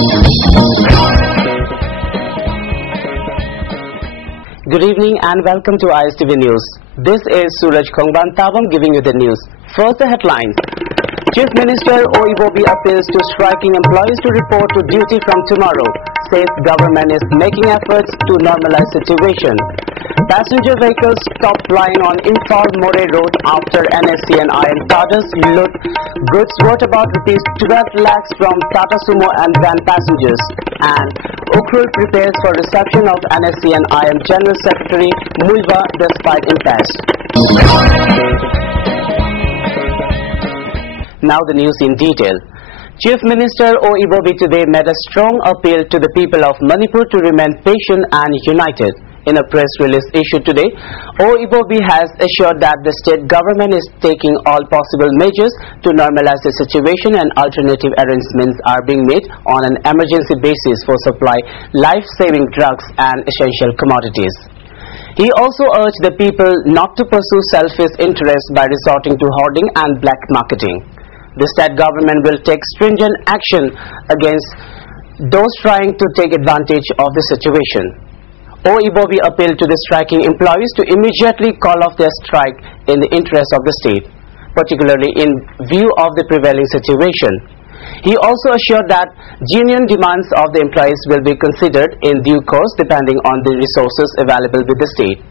Good evening and welcome to ISTV News. This is Suraj Khongban Tabam giving you the news. First, the headlines. Chief Minister O Ivobi appeals to striking employees to report to duty from tomorrow. Says government is making efforts to normalize situation. Passenger vehicles stop plying on Imphal-More Road after NSE and IM Tadas loot goods worth about ₹12 lakhs from Tata Sumo and van passengers. And Ukhrul prepares for reception of NSE and IM General Secretary Muiva despite impasse. Now the news in detail. Chief Minister O Ivobi today made a strong appeal to the people of Manipur to remain patient and united. In a press release issued today, O Ivobi has assured that the state government is taking all possible measures to normalize the situation and alternative arrangements are being made on an emergency basis for supply life-saving drugs and essential commodities. He also urged the people not to pursue selfish interests by resorting to hoarding and black marketing. The state government will take stringent action against those trying to take advantage of the situation. O Ivobi appealed to the striking employees to immediately call off their strike in the interest of the state, particularly in view of the prevailing situation. He also assured that genuine demands of the employees will be considered in due course depending on the resources available with the state.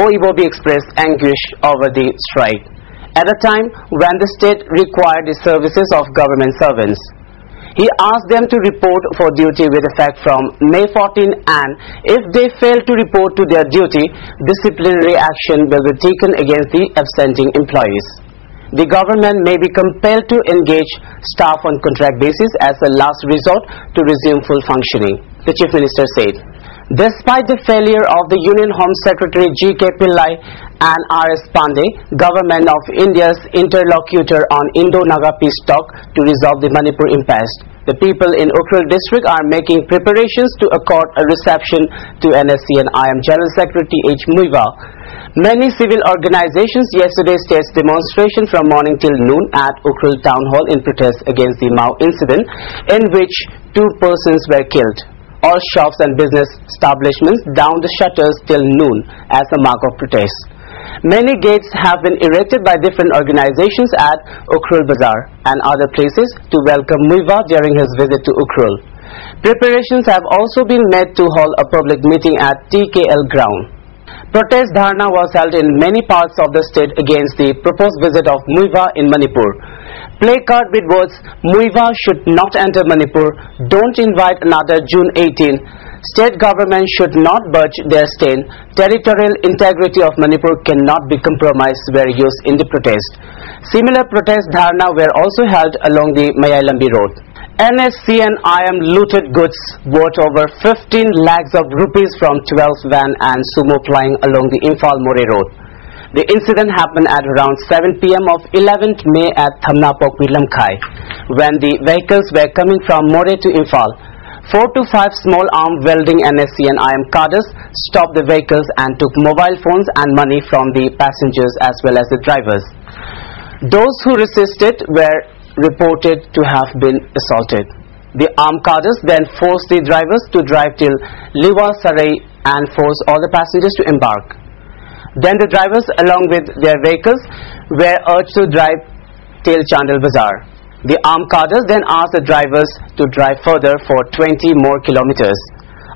O Ivobi expressed anguish over the strike at a time when the state required the services of government servants. He asked them to report for duty with effect from May 14 and if they fail to report to their duty, disciplinary action will be taken against the absenting employees. The government may be compelled to engage staff on contract basis as a last resort to resume full functioning, the Chief Minister said. Despite the failure of the Union Home Secretary G.K. Pillai and R.S. Pandey, Government of India's interlocutor on Indo-Naga peace talk to resolve the Manipur impasse, the people in Ukhrul district are making preparations to accord a reception to NSE and IM General Secretary H. Muiva. Many civil organizations yesterday staged demonstration from morning till noon at Ukhrul Town Hall in protest against the Mao incident in which 2 persons were killed. All shops and business establishments down the shutters till noon as a mark of protest. Many gates have been erected by different organizations at Ukhrul Bazaar and other places to welcome Muiva during his visit to Ukhrul. Preparations have also been made to hold a public meeting at TKL ground. Protest dharna was held in many parts of the state against the proposed visit of Muiva in Manipur. Placard with words, Muiva should not enter Manipur, don't invite another June 18. State government should not budge their stand. Territorial integrity of Manipur cannot be compromised were used in the protest. Similar protest dharna were also held along the Mayailambi Road. NSC and IM looted goods worth over 15 lakhs of rupees from 12 van and sumo plying along the Imphal-More Road. The incident happened at around 7 p.m. of 11th May at Thamnapok, Lamkhai, when the vehicles were coming from More to Imphal. 4 to 5 small armed welding NSC and IM cadres stopped the vehicles and took mobile phones and money from the passengers as well as the drivers. Those who resisted were reported to have been assaulted. The armed cadres then forced the drivers to drive till Liwa Sarai and forced all the passengers to embark. Then the drivers along with their vehicles were urged to drive till Chandel Bazaar. The armed cadres then asked the drivers to drive further for 20 more kilometers.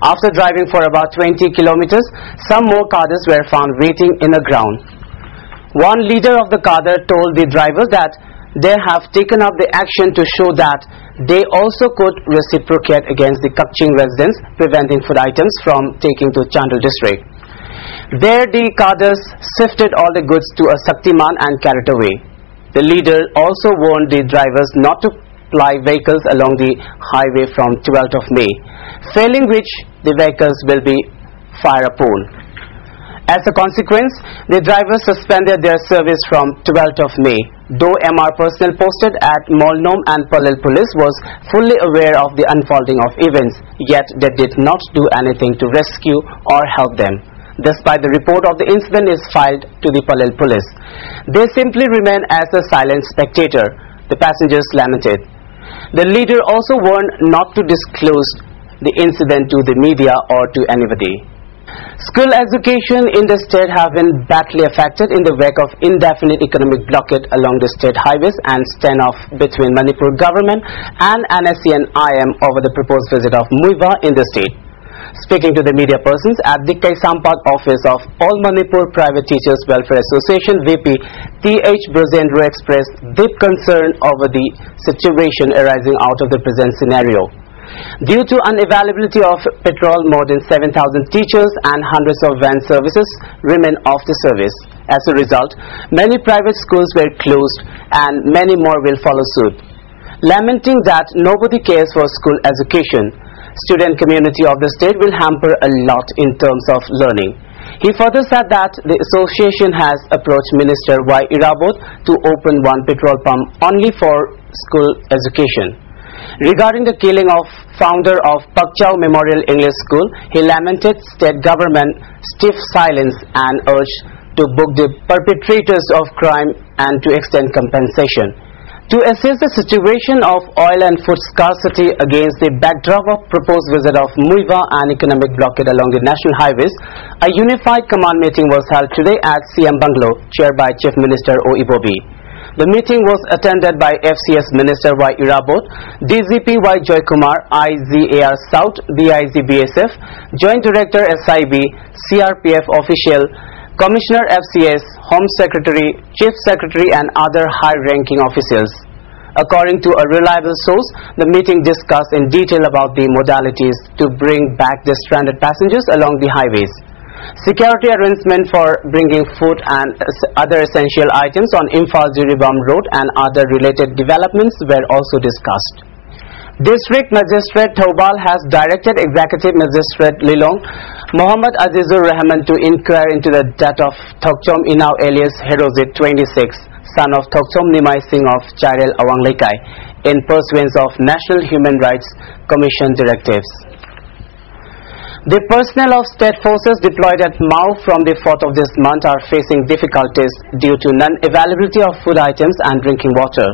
After driving for about 20 kilometers, some more cadres were found waiting in the ground. One leader of the cadre told the drivers that they have taken up the action to show that they also could reciprocate against the Kakching residents, preventing food items from taking to Chandel district. There the cadres sifted all the goods to a Shaktiman and carried away. The leader also warned the drivers not to ply vehicles along the highway from 12th of May, failing which the vehicles will be fired upon. As a consequence, the drivers suspended their service from 12th of May. Though MR personnel posted at Molnom and Palel police was fully aware of the unfolding of events, yet they did not do anything to rescue or help them. Despite the report of the incident is filed to the Palel police, they simply remain as a silent spectator, the passengers lamented. The leader also warned not to disclose the incident to the media or to anybody. School education in the state have been badly affected in the wake of indefinite economic blockade along the state highways and standoff between Manipur government and NSC and IM over the proposed visit of MUIVA in the state. Speaking to the media persons at the Kaisampat office of All Manipur Private Teachers Welfare Association, VP T.H. Brajendra expressed deep concern over the situation arising out of the present scenario. Due to unavailability of petrol, more than 7,000 teachers and hundreds of van services remain off the service. As a result, many private schools were closed and many more will follow suit. Lamenting that nobody cares for school education, student community of the state will hamper a lot in terms of learning. He further said that the association has approached Minister Y. Irabot to open one petrol pump only for school education. Regarding the killing of founder of Pakchau Memorial English School, he lamented state government stiff silence and urged to book the perpetrators of crime and to extend compensation. To assess the situation of oil and food scarcity against the backdrop of proposed visit of MUIVA and economic blockade along the national highways, a unified command meeting was held today at CM Bungalow, chaired by Chief Minister O. Ibobi. The meeting was attended by FCS Minister Y. Irabot, DGP Y. Joy Kumar, IGAR South, DIG BSF, Joint Director SIB, CRPF official, Commissioner FCS, Home Secretary, Chief Secretary and other high-ranking officials. According to a reliable source, the meeting discussed in detail about the modalities to bring back the stranded passengers along the highways. Security arrangement for bringing food and other essential items on Imphal-Jiribam Road and other related developments were also discussed. District Magistrate Thoubal has directed Executive Magistrate Lilong Muhammad Azizur Rahman to inquire into the death of Thokchom Inau alias Herozit 26, son of Thokchom Nimai Singh of Chairel Awang Lekai, in pursuance of National Human Rights Commission directives. The personnel of state forces deployed at Mau from the 4th of this month are facing difficulties due to non-availability of food items and drinking water.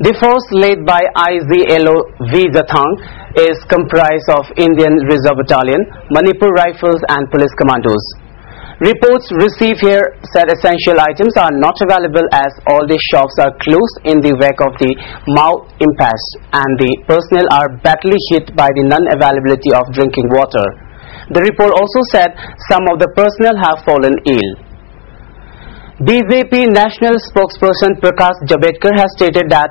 The force led by IZLO V. Jathang is comprised of Indian Reserve Battalion, Manipur Rifles and Police Commandos. Reports received here said essential items are not available as all the shops are closed in the wake of the Mau impasse and the personnel are badly hit by the non-availability of drinking water. The report also said some of the personnel have fallen ill. BJP National Spokesperson Prakash Javadekar has stated that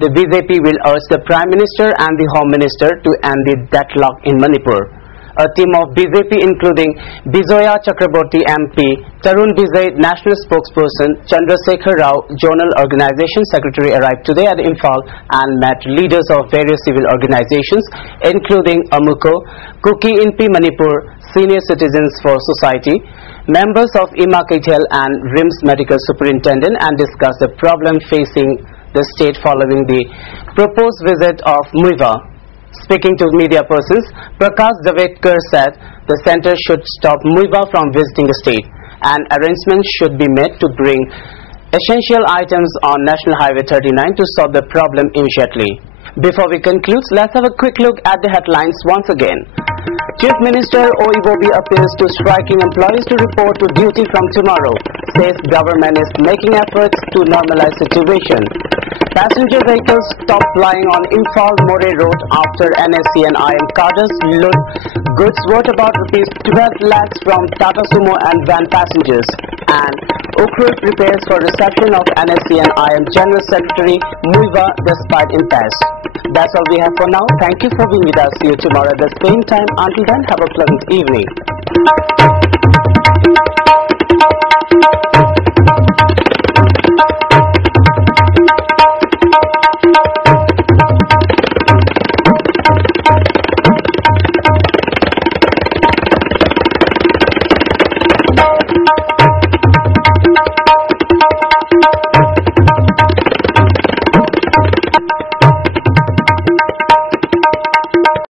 the BJP will urge the Prime Minister and the Home Minister to end the deadlock in Manipur. A team of BJP including Bijoya Chakraborty MP, Tarun Vijay National Spokesperson, Chandrasekhar Rao Zonal Organization Secretary arrived today at Imphal and met leaders of various civil organizations including AMUCO, Kuki Inpi Manipur, Senior Citizens for Society, members of IMA Kaitel and RIMS Medical Superintendent and discussed the problem facing the state following the proposed visit of MUIVA. Speaking to media persons, Prakash Javadekar said the center should stop MUIVA from visiting the state and arrangements should be made to bring essential items on National Highway 39 to solve the problem immediately. Before we conclude, let's have a quick look at the headlines once again. Chief Minister O. Ibobi appeals to striking employees to report to duty from tomorrow, says government is making efforts to normalize situation. Passenger vehicles stop plying on Imphal-More Road after NSC and IM cadres load goods worth about ₹12 lakhs from Tata Sumo and van passengers. And Ukhrul prepares for reception of NSC and IM General Secretary MUIVA despite impasse. That's all we have for now. Thank you for being with us. See you tomorrow at the same time. Until then, have a pleasant evening.